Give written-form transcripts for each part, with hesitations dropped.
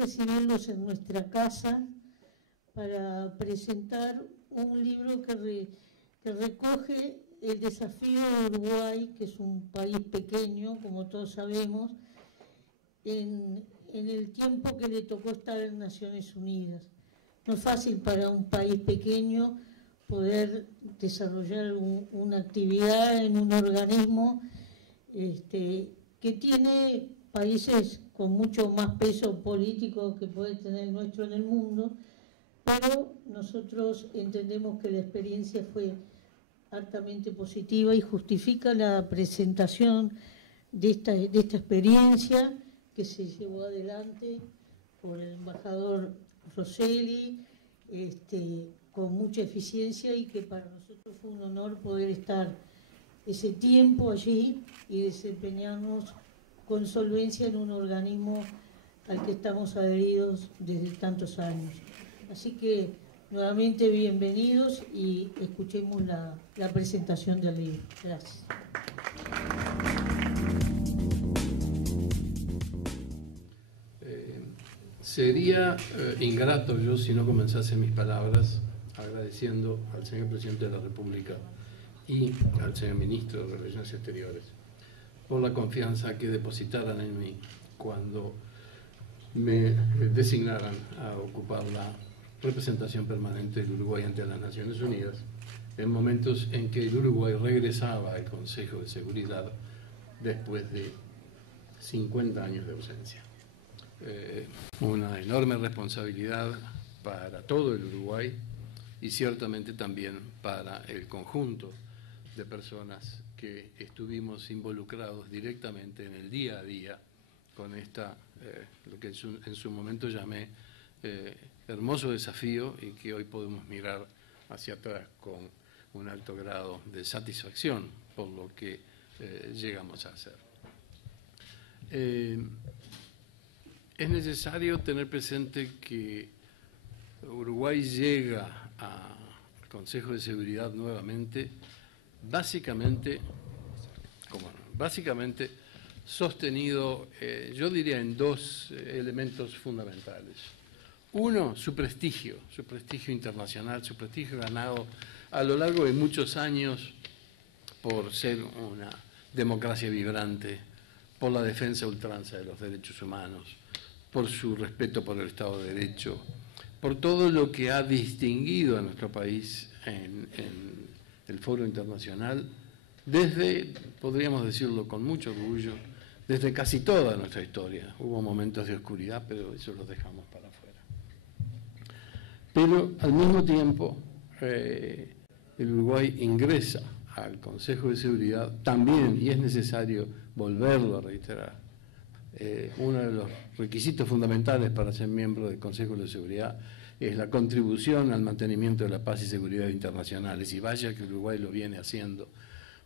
recibirlos en nuestra casa para presentar un libro que recoge el desafío de Uruguay, que es un país pequeño, como todos sabemos, en el tiempo que le tocó estar en Naciones Unidas. No es fácil para un país pequeño poder desarrollar una actividad en un organismo que tiene países con mucho más peso político que puede tener el nuestro en el mundo, pero nosotros entendemos que la experiencia fue altamente positiva y justifica la presentación de esta experiencia que se llevó adelante por el embajador Rosselli, con mucha eficiencia, y que para nosotros fue un honor poder estar ese tiempo allí y desempeñarnos con solvencia en un organismo al que estamos adheridos desde tantos años. Así que nuevamente bienvenidos y escuchemos la presentación del libro. Gracias. Sería ingrato yo si no comenzase mis palabras agradeciendo al señor Presidente de la República y al señor Ministro de Relaciones Exteriores por la confianza que depositaran en mí cuando me designaran a ocupar la representación permanente del Uruguay ante las Naciones Unidas en momentos en que el Uruguay regresaba al Consejo de Seguridad después de 50 años de ausencia. Una enorme responsabilidad para todo el Uruguay y ciertamente también para el conjunto de personas que estuvimos involucrados directamente en el día a día con lo que en su momento llamé hermoso desafío y que hoy podemos mirar hacia atrás con un alto grado de satisfacción por lo que llegamos a hacer. Es necesario tener presente que Uruguay llega al Consejo de Seguridad nuevamente, básicamente sostenido, yo diría, en dos elementos fundamentales. Uno, su prestigio internacional, su prestigio ganado a lo largo de muchos años por ser una democracia vibrante, por la defensa a ultranza de los derechos humanos, por su respeto por el Estado de Derecho, por todo lo que ha distinguido a nuestro país en el foro internacional, desde, podríamos decirlo con mucho orgullo, desde casi toda nuestra historia. Hubo momentos de oscuridad, pero eso lo dejamos para afuera. Pero al mismo tiempo, el Uruguay ingresa al Consejo de Seguridad también, y es necesario volverlo a reiterar, uno de los requisitos fundamentales para ser miembro del Consejo de Seguridad es la contribución al mantenimiento de la paz y seguridad internacionales, y vaya que Uruguay lo viene haciendo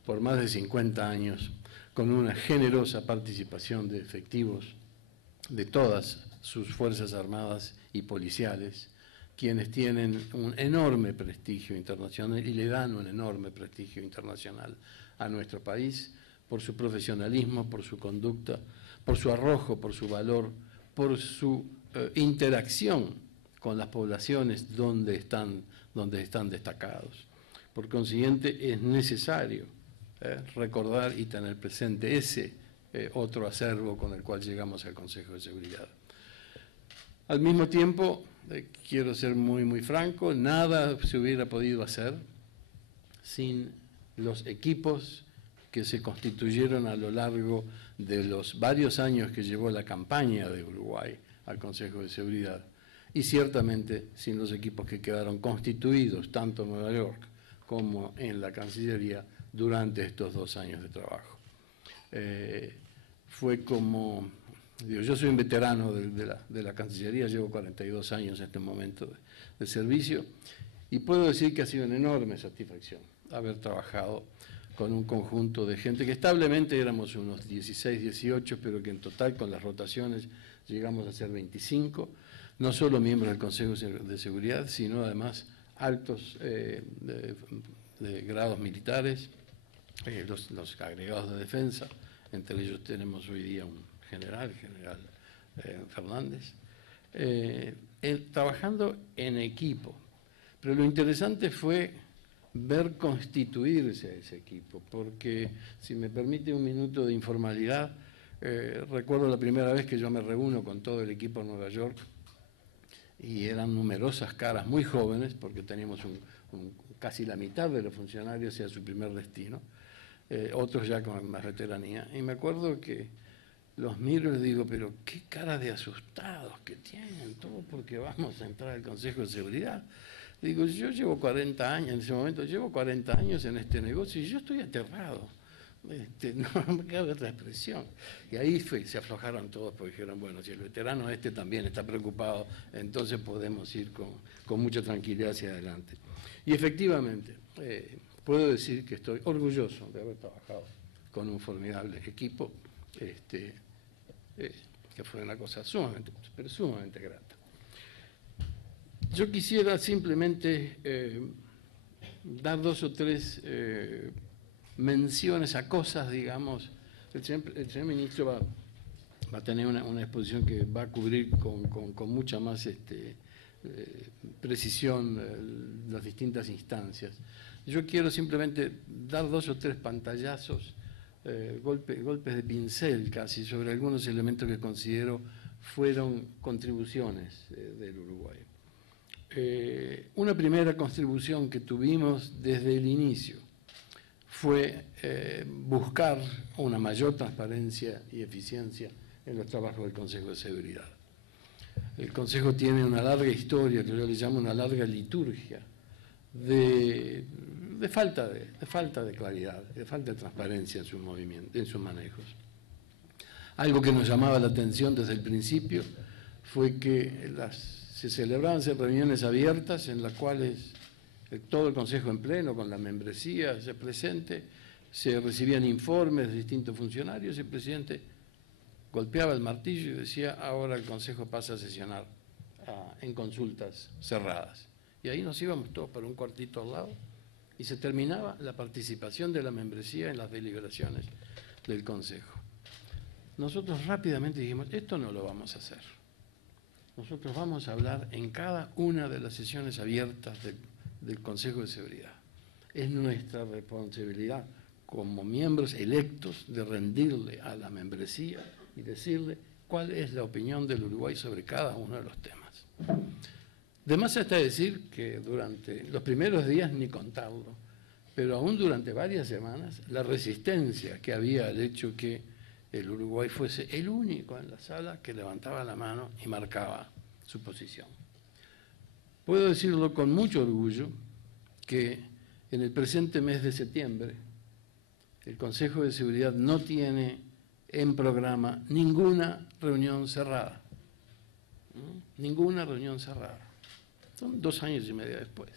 por más de 50 años, con una generosa participación de efectivos de todas sus fuerzas armadas y policiales, quienes tienen un enorme prestigio internacional y le dan un enorme prestigio internacional a nuestro país por su profesionalismo, por su conducta, por su arrojo, por su valor, por su interacción con las poblaciones donde están destacados. Por consiguiente, es necesario recordar y tener presente ese otro acervo con el cual llegamos al Consejo de Seguridad. Al mismo tiempo, quiero ser muy franco, nada se hubiera podido hacer sin los equipos que se constituyeron a lo largo de los varios años que llevó la campaña de Uruguay al Consejo de Seguridad, y ciertamente sin los equipos que quedaron constituidos tanto en Nueva York como en la Cancillería durante estos 2 años de trabajo. Fue como, digo, yo soy un veterano de la Cancillería, llevo 42 años en este momento de servicio, y puedo decir que ha sido una enorme satisfacción haber trabajado con un conjunto de gente que establemente éramos unos 16, 18, pero que en total con las rotaciones llegamos a ser 25, no solo miembros del Consejo de Seguridad, sino además altos de grados militares, los agregados de defensa, entre ellos tenemos hoy día un general Fernández, trabajando en equipo. Pero lo interesante fue ver constituirse ese equipo, porque si me permite un minuto de informalidad, recuerdo la primera vez que yo me reúno con todo el equipo en Nueva York, y eran numerosas caras muy jóvenes, porque teníamos casi la mitad de los funcionarios hacia su primer destino, otros ya con más veteranía, y me acuerdo que los miro y les digo, pero qué cara de asustados que tienen, todo porque vamos a entrar al Consejo de Seguridad. Digo, yo llevo 40 años, en ese momento llevo 40 años en este negocio y yo estoy aterrado. No me cabe otra expresión. Y ahí se aflojaron todos porque dijeron, bueno, si el veterano también está preocupado, entonces podemos ir con mucha tranquilidad hacia adelante. Y efectivamente, puedo decir que estoy orgulloso de haber trabajado con un formidable equipo, que fue una cosa sumamente grata. Yo quisiera simplemente dar 2 o 3 menciones a cosas, digamos. El señor ministro va a tener una exposición que va a cubrir con mucha más precisión las distintas instancias. Yo quiero simplemente dar 2 o 3 pantallazos, golpes de pincel casi, sobre algunos elementos que considero fueron contribuciones del Uruguay. Una primera contribución que tuvimos desde el inicio fue buscar una mayor transparencia y eficiencia en los trabajos del Consejo de Seguridad. El Consejo tiene una larga historia, que yo le llamo una larga liturgia, de falta de claridad, de falta de transparencia en sus manejos. Algo que nos llamaba la atención desde el principio fue que se celebraban reuniones abiertas en las cuales todo el Consejo en pleno, con la membresía presente, se recibían informes de distintos funcionarios y el presidente golpeaba el martillo y decía, ahora el Consejo pasa a sesionar en consultas cerradas. Y ahí nos íbamos todos para un cuartito al lado y se terminaba la participación de la membresía en las deliberaciones del Consejo. Nosotros rápidamente dijimos, esto no lo vamos a hacer. Nosotros vamos a hablar en cada una de las sesiones abiertas del Consejo de Seguridad. Es nuestra responsabilidad como miembros electos de rendirle a la membresía y decirle cuál es la opinión del Uruguay sobre cada uno de los temas. De más está decir que durante los primeros días, ni contarlo, pero aún durante varias semanas, la resistencia que había al hecho que el Uruguay fuese el único en la sala que levantaba la mano y marcaba su posición. Puedo decirlo con mucho orgullo que en el presente mes de septiembre el Consejo de Seguridad no tiene en programa ninguna reunión cerrada. Ninguna reunión cerrada. Son 2 años y medio después.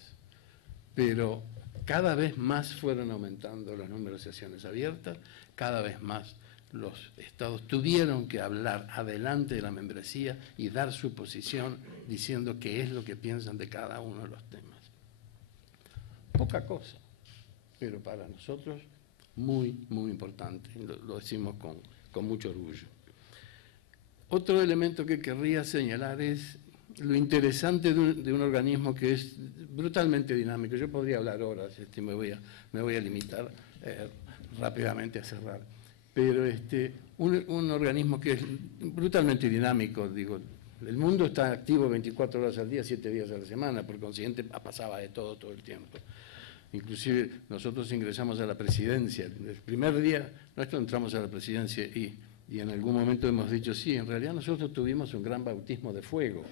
Pero cada vez más fueron aumentando los números de sesiones abiertas, cada vez más los estados tuvieron que hablar adelante de la membresía y dar su posición diciendo qué es lo que piensan de cada uno de los temas. Poca cosa, pero para nosotros muy, muy importante. Lo decimos con mucho orgullo. Otro elemento que querría señalar es lo interesante de un organismo que es brutalmente dinámico. Yo podría hablar horas, me voy a limitar rápidamente a cerrar. Pero un organismo que es brutalmente dinámico, digo, el mundo está activo 24 horas al día, 7 días a la semana, por consiguiente pasaba de todo el tiempo. Inclusive nosotros ingresamos a la presidencia, el primer día nosotros entramos a la presidencia y en algún momento hemos dicho, sí, en realidad nosotros tuvimos un gran bautismo de fuego.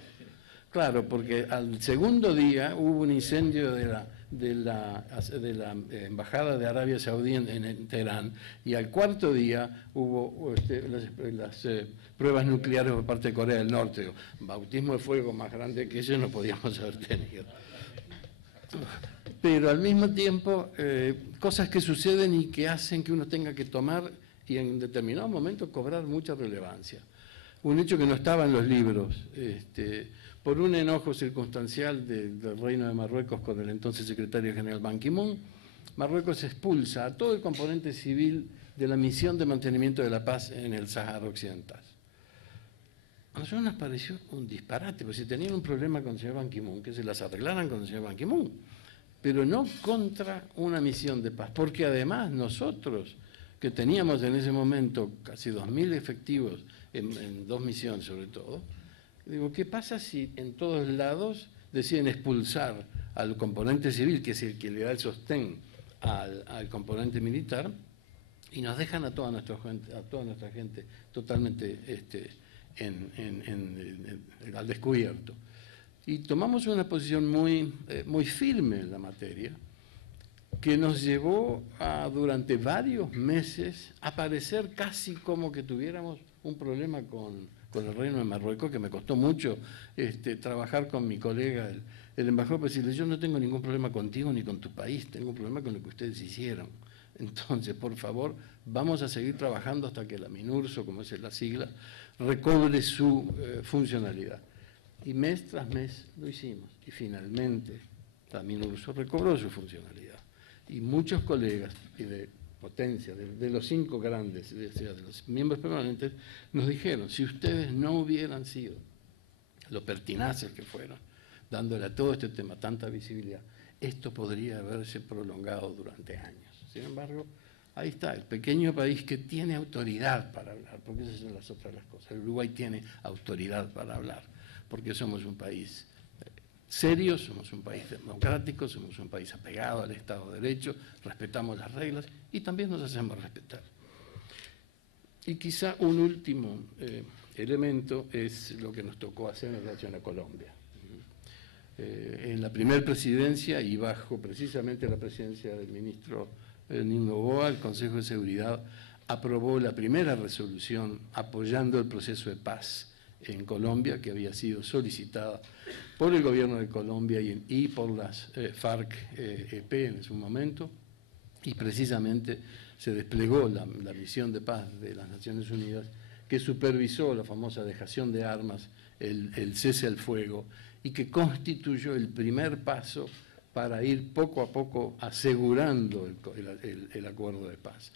Claro, porque al segundo día hubo un incendio de la Embajada de Arabia Saudí en Teherán y al cuarto día hubo las pruebas nucleares por parte de Corea del Norte. Bautismo de fuego más grande que eso no podíamos haber tenido. Pero al mismo tiempo, cosas que suceden y que hacen que uno tenga que tomar y en determinado momento cobrar mucha relevancia. Un hecho que no estaba en los libros, por un enojo circunstancial del Reino de Marruecos con el entonces secretario general Ban Ki-moon, Marruecos expulsa a todo el componente civil de la misión de mantenimiento de la paz en el Sáhara Occidental. a nosotros nos pareció un disparate, porque si tenían un problema con el señor Ban Ki-moon, que se las arreglaran con el señor Ban Ki-moon, pero no contra una misión de paz, porque además nosotros, que teníamos en ese momento casi 2.000 efectivos en 2 misiones sobre todo, digo, ¿qué pasa si en todos lados deciden expulsar al componente civil, que es el que le da el sostén al componente militar, y nos dejan a toda nuestra gente totalmente al descubierto? Y tomamos una posición muy firme en la materia, que nos llevó durante varios meses a parecer casi como que tuviéramos un problema con el Reino de Marruecos, que me costó mucho trabajar con mi colega, el embajador, para decirle, yo no tengo ningún problema contigo ni con tu país, tengo un problema con lo que ustedes hicieron. Entonces, por favor, vamos a seguir trabajando hasta que la MINURSO, como es la sigla, recobre su funcionalidad. Y mes tras mes lo hicimos. Y finalmente la MINURSO recobró su funcionalidad. Y muchos colegas de potencia, de los 5 grandes, de los miembros permanentes, nos dijeron, si ustedes no hubieran sido lo pertinaces que fueron, dándole a todo este tema tanta visibilidad, esto podría haberse prolongado durante años. Sin embargo, ahí está, el pequeño país que tiene autoridad para hablar, porque esas son las otras cosas. El Uruguay tiene autoridad para hablar, porque somos un país serio, somos un país democrático, somos un país apegado al Estado de Derecho, respetamos las reglas y también nos hacemos respetar. Y quizá un último elemento es lo que nos tocó hacer en relación a Colombia. En la primera presidencia y bajo precisamente la presidencia del ministro Nino Noboa, el Consejo de Seguridad aprobó la primera resolución apoyando el proceso de paz en Colombia, que había sido solicitada por el gobierno de Colombia y por las FARC-EP en su momento, y precisamente se desplegó la misión de paz de las Naciones Unidas, que supervisó la famosa dejación de armas, el cese al fuego, y que constituyó el primer paso para ir poco a poco asegurando el acuerdo de paz.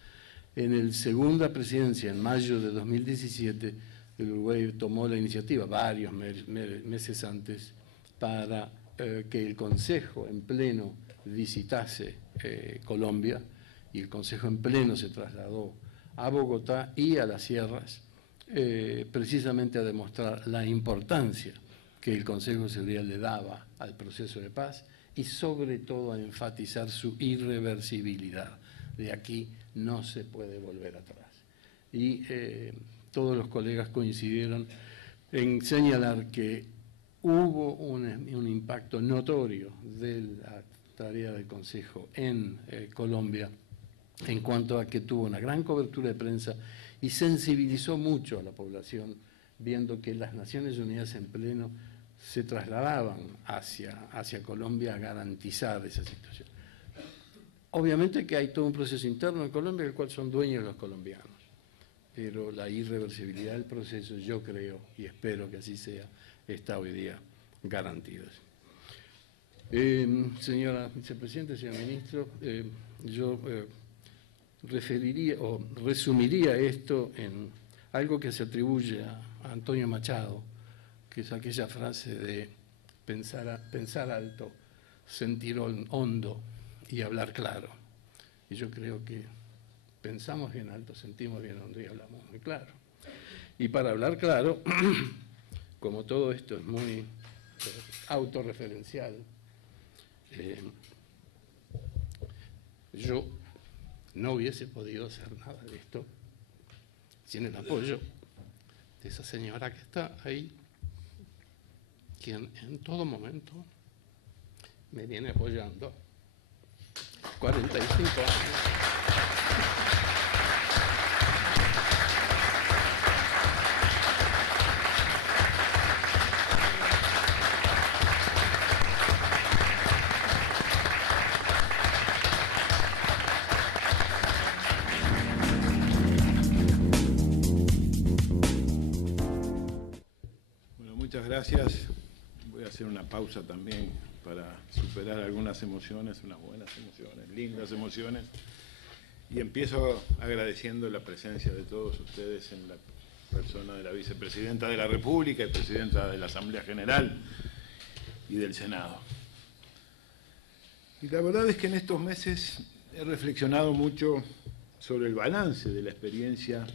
En la segunda presidencia, en mayo de 2017, el Uruguay tomó la iniciativa, varios meses antes, para que el Consejo en pleno visitase Colombia, y el Consejo en pleno se trasladó a Bogotá y a las sierras, precisamente a demostrar la importancia que el Consejo de Seguridad le daba al proceso de paz y sobre todo a enfatizar su irreversibilidad. De aquí no se puede volver atrás. Y todos los colegas coincidieron en señalar que hubo un impacto notorio de la tarea del Consejo en Colombia en cuanto a que tuvo una gran cobertura de prensa y sensibilizó mucho a la población, viendo que las Naciones Unidas en pleno se trasladaban hacia Colombia a garantizar esa situación. Obviamente que hay todo un proceso interno en Colombia del cual son dueños los colombianos, pero la irreversibilidad del proceso, yo creo y espero que así sea, está hoy día garantida. Señora vicepresidenta, señor ministro, yo referiría o resumiría esto en algo que se atribuye a Antonio Machado, que es aquella frase de pensar alto, sentir hondo y hablar claro. Y yo creo que pensamos bien alto, sentimos bien hondo y hablamos muy claro. Y para hablar claro, como todo esto es muy autorreferencial, yo no hubiese podido hacer nada de esto sin el apoyo de esa señora que está ahí, quien en todo momento me viene apoyando 45 años. Muchas gracias. Voy a hacer una pausa también para superar algunas emociones, unas buenas emociones, lindas emociones. Y empiezo agradeciendo la presencia de todos ustedes en la persona de la vicepresidenta de la República y presidenta de la Asamblea General y del Senado. Y la verdad es que en estos meses he reflexionado mucho sobre el balance de la experiencia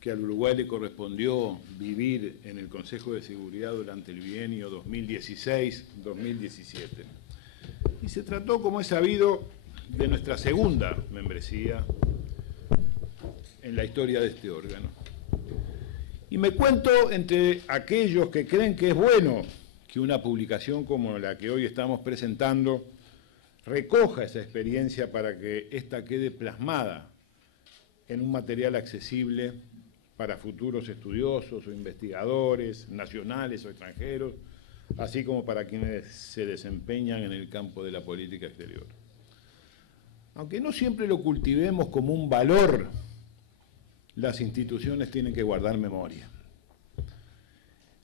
que al Uruguay le correspondió vivir en el Consejo de Seguridad durante el bienio 2016-2017. Y se trató, como es sabido, de nuestra segunda membresía en la historia de este órgano. Y me cuento entre aquellos que creen que es bueno que una publicación como la que hoy estamos presentando recoja esa experiencia para que ésta quede plasmada en un material accesible para futuros estudiosos o investigadores, nacionales o extranjeros, así como para quienes se desempeñan en el campo de la política exterior. Aunque no siempre lo cultivemos como un valor, las instituciones tienen que guardar memoria.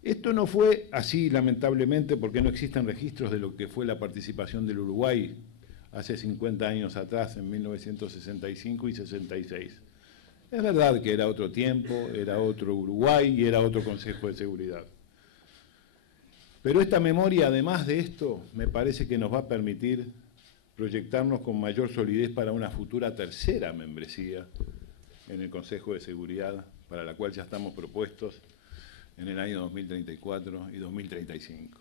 Esto no fue así, lamentablemente, porque no existen registros de lo que fue la participación del Uruguay hace 50 años atrás, en 1965 y 66. Es verdad que era otro tiempo, era otro Uruguay y era otro Consejo de Seguridad. Pero esta memoria, además de esto, me parece que nos va a permitir proyectarnos con mayor solidez para una futura tercera membresía en el Consejo de Seguridad, para la cual ya estamos propuestos en el año 2034 y 2035.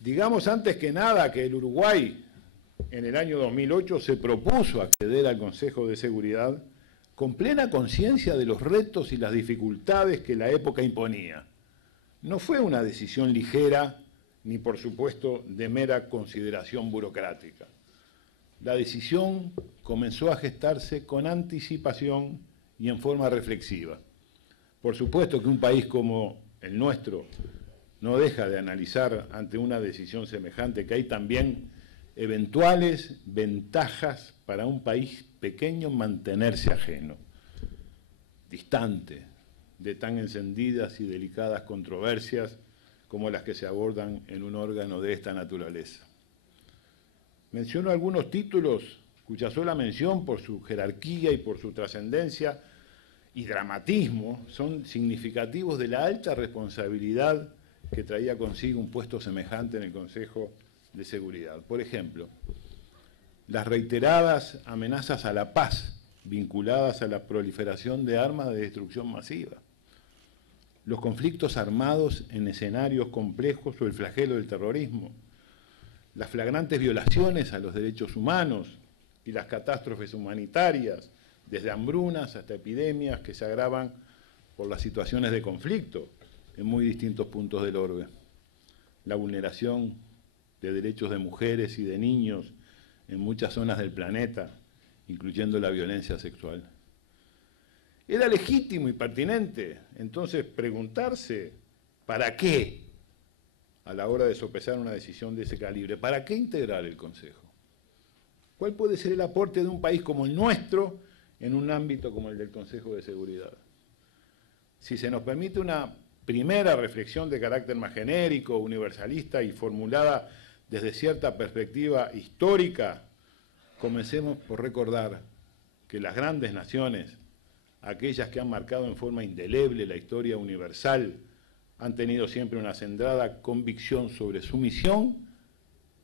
Digamos antes que nada que el Uruguay en el año 2008 se propuso acceder al Consejo de Seguridad con plena conciencia de los retos y las dificultades que la época imponía. No fue una decisión ligera ni, por supuesto, de mera consideración burocrática. La decisión comenzó a gestarse con anticipación y en forma reflexiva. Por supuesto que un país como el nuestro no deja de analizar ante una decisión semejante que hay también eventuales ventajas para un país pequeño mantenerse ajeno, distante de tan encendidas y delicadas controversias como las que se abordan en un órgano de esta naturaleza. Menciono algunos títulos cuya sola mención por su jerarquía y por su trascendencia y dramatismo son significativos de la alta responsabilidad que traía consigo un puesto semejante en el Consejo de Seguridad. Por ejemplo, las reiteradas amenazas a la paz vinculadas a la proliferación de armas de destrucción masiva, los conflictos armados en escenarios complejos o el flagelo del terrorismo, las flagrantes violaciones a los derechos humanos y las catástrofes humanitarias, desde hambrunas hasta epidemias que se agravan por las situaciones de conflicto en muy distintos puntos del orbe, la vulneración de derechos de mujeres y de niños en muchas zonas del planeta, incluyendo la violencia sexual. Era legítimo y pertinente entonces preguntarse ¿para qué? A la hora de sopesar una decisión de ese calibre. ¿Para qué integrar el Consejo? ¿Cuál puede ser el aporte de un país como el nuestro en un ámbito como el del Consejo de Seguridad? Si se nos permite una primera reflexión de carácter más genérico, universalista y formulada desde cierta perspectiva histórica, comencemos por recordar que las grandes naciones, aquellas que han marcado en forma indeleble la historia universal, han tenido siempre una centrada convicción sobre su misión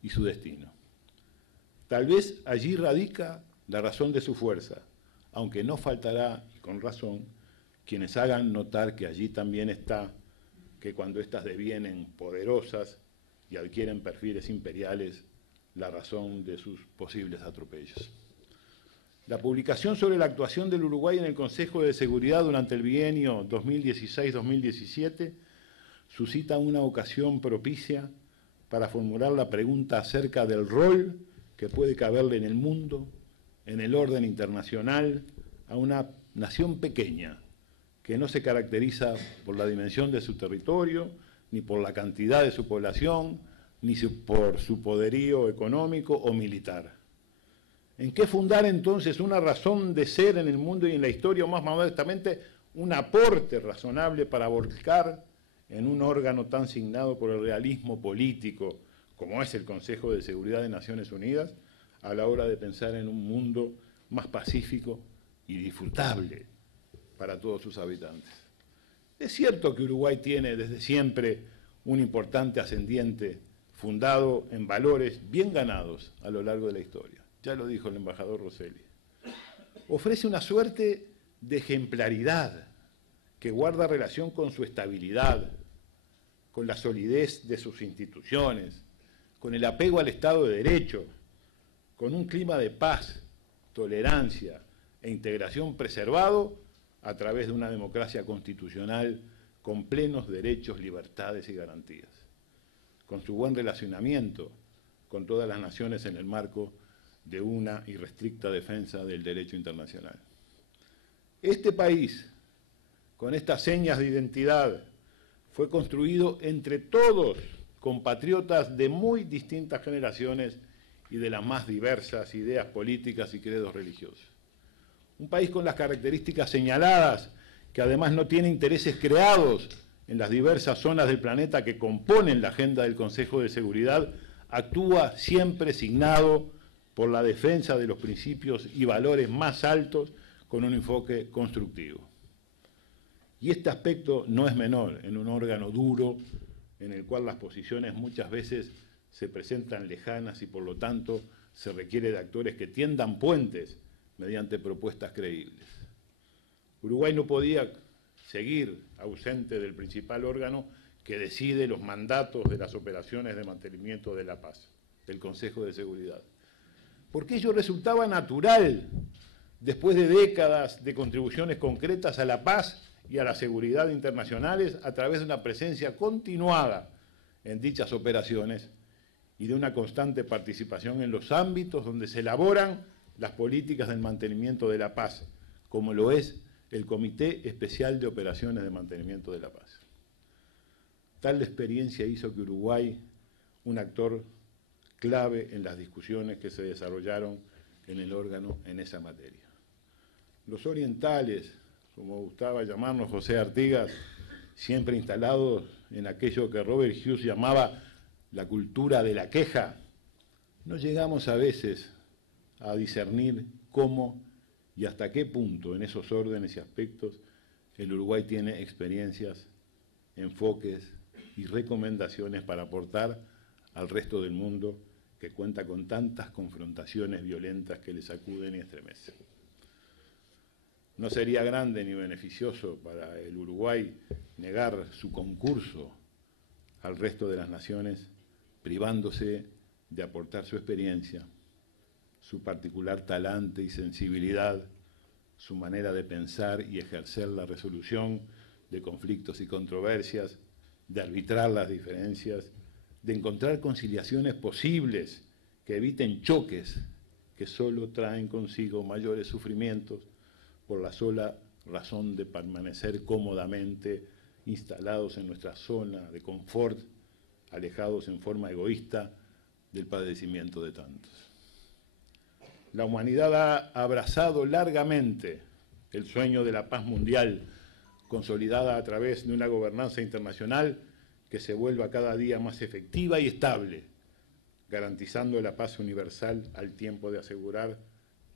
y su destino. Tal vez allí radica la razón de su fuerza, aunque no faltará, y con razón, quienes hagan notar que allí también está que cuando éstas devienen poderosas y adquieren perfiles imperiales, la razón de sus posibles atropellos. La publicación sobre la actuación del Uruguay en el Consejo de Seguridad durante el bienio 2016-2017 suscita una ocasión propicia para formular la pregunta acerca del rol que puede caberle en el mundo, en el orden internacional, a una nación pequeña que no se caracteriza por la dimensión de su territorio, ni por la cantidad de su población, ni por su poderío económico o militar. ¿En qué fundar entonces una razón de ser en el mundo y en la historia, o más modestamente, un aporte razonable para volcar en un órgano tan signado por el realismo político como es el Consejo de Seguridad de Naciones Unidas, a la hora de pensar en un mundo más pacífico y disfrutable para todos sus habitantes. Es cierto que Uruguay tiene desde siempre un importante ascendiente fundado en valores bien ganados a lo largo de la historia. Ya lo dijo el embajador Rosselli. Ofrece una suerte de ejemplaridad que guarda relación con su estabilidad, con la solidez de sus instituciones, con el apego al Estado de Derecho, con un clima de paz, tolerancia e integración preservado a través de una democracia constitucional con plenos derechos, libertades y garantías, con su buen relacionamiento con todas las naciones en el marco de una irrestricta defensa del derecho internacional. Este país, con estas señas de identidad, fue construido entre todos compatriotas de muy distintas generaciones y de las más diversas ideas políticas y credos religiosos. Un país con las características señaladas, que además no tiene intereses creados en las diversas zonas del planeta que componen la agenda del Consejo de Seguridad, actúa siempre signado por la defensa de los principios y valores más altos con un enfoque constructivo. Y este aspecto no es menor en un órgano duro en el cual las posiciones muchas veces se presentan lejanas y por lo tanto se requiere de actores que tiendan puentes mediante propuestas creíbles. Uruguay no podía seguir ausente del principal órgano que decide los mandatos de las operaciones de mantenimiento de la paz, del Consejo de Seguridad, porque ello resultaba natural después de décadas de contribuciones concretas a la paz y a la seguridad internacionales a través de una presencia continuada en dichas operaciones y de una constante participación en los ámbitos donde se elaboran las políticas del mantenimiento de la paz, como lo es el Comité Especial de Operaciones de Mantenimiento de la Paz. Tal experiencia hizo que Uruguay, un actor clave en las discusiones que se desarrollaron en el órgano en esa materia. Los orientales, como gustaba llamarnos José Artigas, siempre instalados en aquello que Robert Hughes llamaba la cultura de la queja, no llegamos a veces a discernir cómo y hasta qué punto en esos órdenes y aspectos el Uruguay tiene experiencias, enfoques y recomendaciones para aportar al resto del mundo que cuenta con tantas confrontaciones violentas que le sacuden y estremecen. No sería grande ni beneficioso para el Uruguay negar su concurso al resto de las naciones, privándose de aportar su experiencia, su particular talante y sensibilidad, su manera de pensar y ejercer la resolución de conflictos y controversias, de arbitrar las diferencias, de encontrar conciliaciones posibles que eviten choques que solo traen consigo mayores sufrimientos por la sola razón de permanecer cómodamente instalados en nuestra zona de confort, alejados en forma egoísta del padecimiento de tantos. La humanidad ha abrazado largamente el sueño de la paz mundial, consolidada a través de una gobernanza internacional que se vuelva cada día más efectiva y estable, garantizando la paz universal al tiempo de asegurar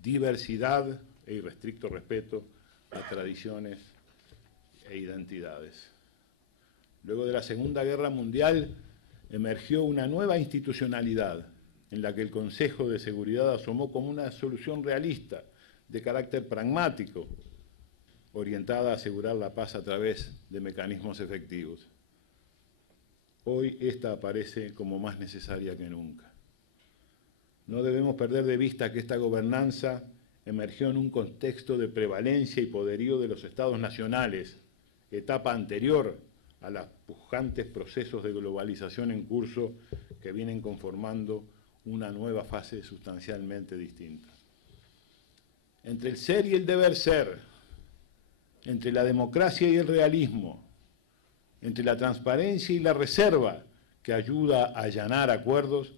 diversidad e irrestricto respeto a tradiciones e identidades. Luego de la Segunda Guerra Mundial emergió una nueva institucionalidad en la que el Consejo de Seguridad asomó como una solución realista, de carácter pragmático, orientada a asegurar la paz a través de mecanismos efectivos. Hoy esta aparece como más necesaria que nunca. No debemos perder de vista que esta gobernanza emergió en un contexto de prevalencia y poderío de los estados nacionales, etapa anterior a los pujantes procesos de globalización en curso que vienen conformando una nueva fase sustancialmente distinta. Entre el ser y el deber ser, entre la democracia y el realismo, entre la transparencia y la reserva que ayuda a allanar acuerdos,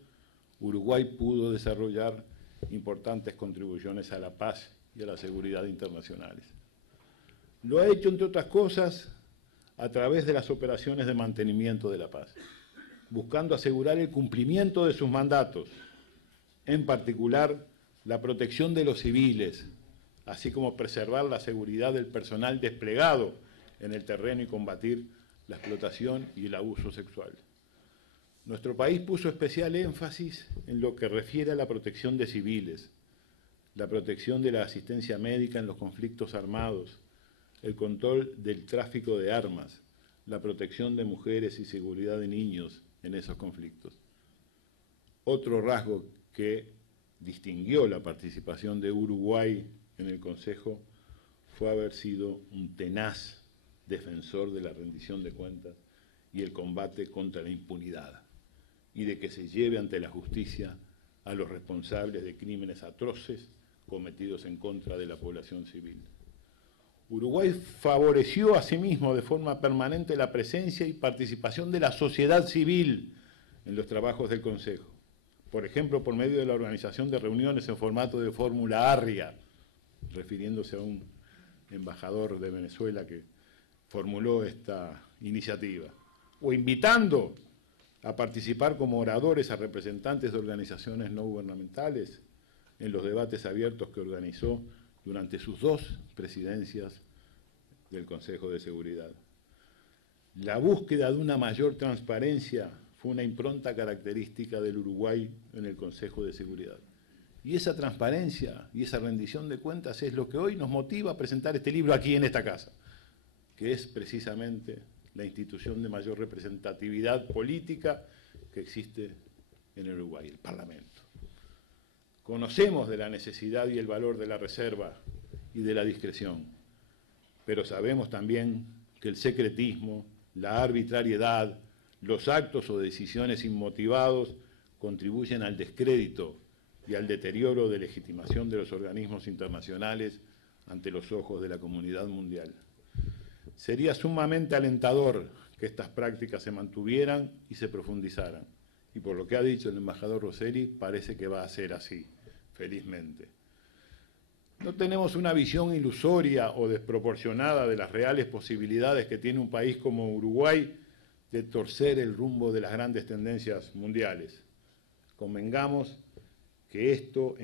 Uruguay pudo desarrollar importantes contribuciones a la paz y a la seguridad internacionales. Lo ha hecho, entre otras cosas, a través de las operaciones de mantenimiento de la paz, buscando asegurar el cumplimiento de sus mandatos, en particular la protección de los civiles, así como preservar la seguridad del personal desplegado en el terreno y combatir la explotación y el abuso sexual. Nuestro país puso especial énfasis en lo que refiere a la protección de civiles, la protección de la asistencia médica en los conflictos armados, el control del tráfico de armas, la protección de mujeres y seguridad de niños en esos conflictos. Otro rasgo que distinguió la participación de Uruguay en el Consejo fue haber sido un tenaz defensor de la rendición de cuentas y el combate contra la impunidad, y de que se lleve ante la justicia a los responsables de crímenes atroces cometidos en contra de la población civil. Uruguay favoreció asimismo de forma permanente la presencia y participación de la sociedad civil en los trabajos del Consejo, por ejemplo, por medio de la organización de reuniones en formato de fórmula Arria, refiriéndose a un embajador de Venezuela que formuló esta iniciativa, o invitando a participar como oradores a representantes de organizaciones no gubernamentales en los debates abiertos que organizó durante sus 2 presidencias del Consejo de Seguridad. La búsqueda de una mayor transparencia fue una impronta característica del Uruguay en el Consejo de Seguridad. Y esa transparencia y esa rendición de cuentas es lo que hoy nos motiva a presentar este libro aquí en esta casa, que es precisamente la institución de mayor representatividad política que existe en el Uruguay, el Parlamento. Conocemos de la necesidad y el valor de la reserva y de la discreción, pero sabemos también que el secretismo, la arbitrariedad, los actos o decisiones inmotivados contribuyen al descrédito y al deterioro de legitimación de los organismos internacionales ante los ojos de la comunidad mundial. Sería sumamente alentador que estas prácticas se mantuvieran y se profundizaran, y por lo que ha dicho el embajador Rosselli, parece que va a ser así, felizmente. No tenemos una visión ilusoria o desproporcionada de las reales posibilidades que tiene un país como Uruguay de torcer el rumbo de las grandes tendencias mundiales. Convengamos que esto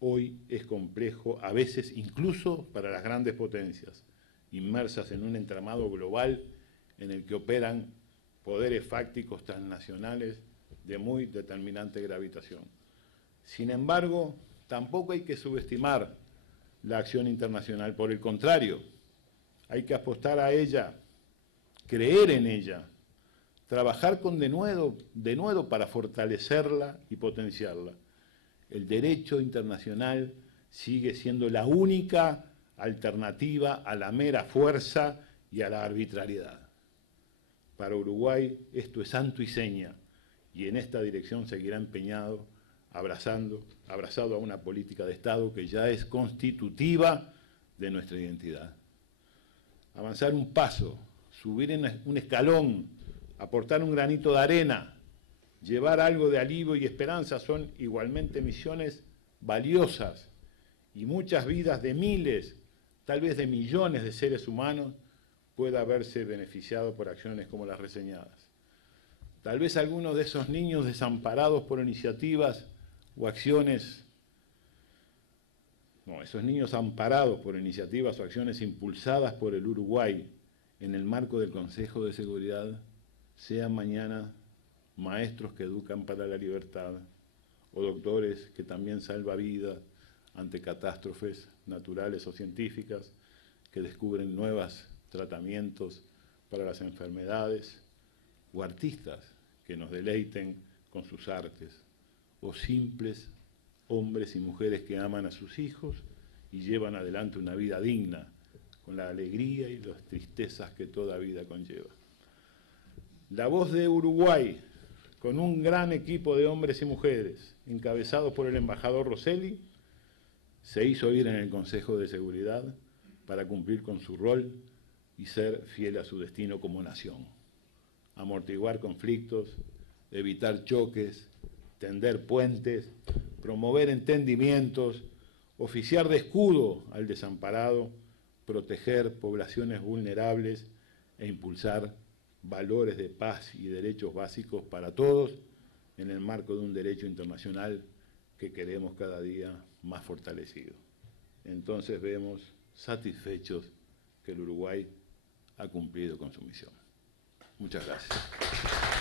hoy es complejo, a veces incluso para las grandes potencias, inmersas en un entramado global en el que operan poderes fácticos transnacionales de muy determinante gravitación. Sin embargo, tampoco hay que subestimar la acción internacional, por el contrario, hay que apostar a ella, creer en ella, trabajar con denuedo para fortalecerla y potenciarla. El derecho internacional sigue siendo la única alternativa a la mera fuerza y a la arbitrariedad. Para Uruguay esto es santo y seña, y en esta dirección seguirá empeñado, abrazado a una política de Estado que ya es constitutiva de nuestra identidad. Avanzar un paso, subir en un escalón, aportar un granito de arena, llevar algo de alivio y esperanza son igualmente misiones valiosas, y muchas vidas de miles, tal vez de millones de seres humanos pueda haberse beneficiado por acciones como las reseñadas. Tal vez algunos de esos niños desamparados por iniciativas o acciones, esos niños amparados por iniciativas o acciones impulsadas por el Uruguay en el marco del Consejo de Seguridad, sean mañana maestros que educan para la libertad o doctores que también salvan vidas ante catástrofes naturales o científicas, que descubren nuevos tratamientos para las enfermedades, o artistas que nos deleiten con sus artes, o simples hombres y mujeres que aman a sus hijos y llevan adelante una vida digna, con la alegría y las tristezas que toda vida conlleva. La voz de Uruguay, con un gran equipo de hombres y mujeres, encabezados por el embajador Rosselli, se hizo oír en el Consejo de Seguridad para cumplir con su rol y ser fiel a su destino como nación. Amortiguar conflictos, evitar choques, tender puentes, promover entendimientos, oficiar de escudo al desamparado, proteger poblaciones vulnerables e impulsar valores de paz y derechos básicos para todos en el marco de un derecho internacional que queremos cada día más fortalecido. entonces vemos satisfechos que el Uruguay ha cumplido con su misión. Muchas gracias.